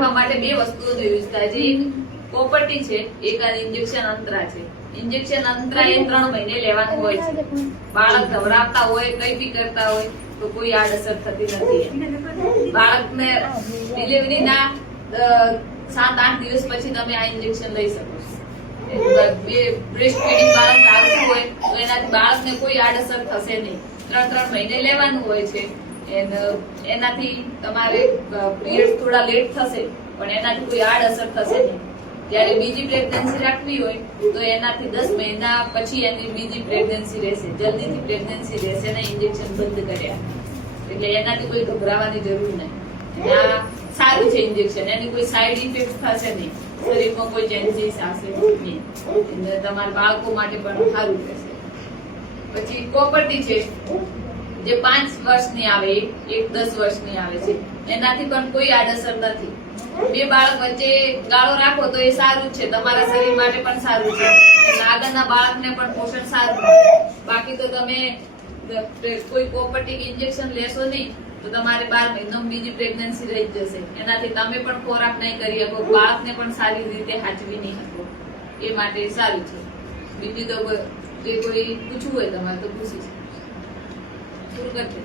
રાખવા માટે બે વસ્તુઓનો યુઝ થાય છે. એક કોપરટી છે, એક આ ઇન્જેક્શન અંતરા છે. ઇન્જેક્શન અંતરા એ 3 મહિને લેવાનું હોય છે. બાળક ધવરાવતા હોય, કઈ બી કરતા હોય તો કોઈ આડઅસર થતી નથી. બાળકને ડિલિવરીના 7-8 દિવસ પછી તમે આ ઇન્જેક્શન લઈ શકો છો. બ્રેસ્ટ ફીડિંગ બાળક આવતું હોય તો એનાથી બાળકને કોઈ આડઅસર થશે નહીં. 3 મહિને લેવાનું હોય છે. એનાથી તમારે પીરિયડ થોડા લેટ થશે પણ એનાથી કોઈ આડઅસર થશે નહીં. જ્યારે બીજી પ્રેગ્નન્સી રાખવી હોય તો એનાથી 10 મહિના પછી એની બીજી પ્રેગ્નન્સી રહેશે. જલ્દીથી પ્રેગ્નન્સી રહેશે ને ઇન્જેક્શન બંધ કર્યા એટલે એનાથી કોઈ ગભરાવાની જરૂર નહીં. આ સારું છે ઇન્જેક્શન, એની કોઈ સાઈડ ઇફેક્ટ થશે નહીં, શરીરમાં કોઈ ચેન્જીસ આવશે નહીં. તમારા બાળકો માટે પણ સારું રહેશે. પછી કોપરટી છે જે 5 વર્ષની આવે, એક 10 વર્ષની આવે છે. એનાથી પણ કોઈ આડઅસર નથી. બે બાળક વચ્ચે ગાળો રાખો તો એ સારું છે, તમારા શરીર માટે પણ સારું છે, આગળના બાળકને પણ પોષણ સારું મળે. બાકી તો તમે કોઈ કોપરટી ઇન્જેક્શન લેશો નહીં તો તમારે 12 મહિનામાં બીજી પ્રેગ્નન્સી રહી જશે. એનાથી તમે પણ ખોરાક નહીં કરી શકો, બાળકને પણ સારી રીતે સાચવી નહીં શકો. એ માટે સારું છે. બીજું તો જે કોઈ પૂછવું હોય તમારે તો પૂછી શકો. પૂરું કરજો.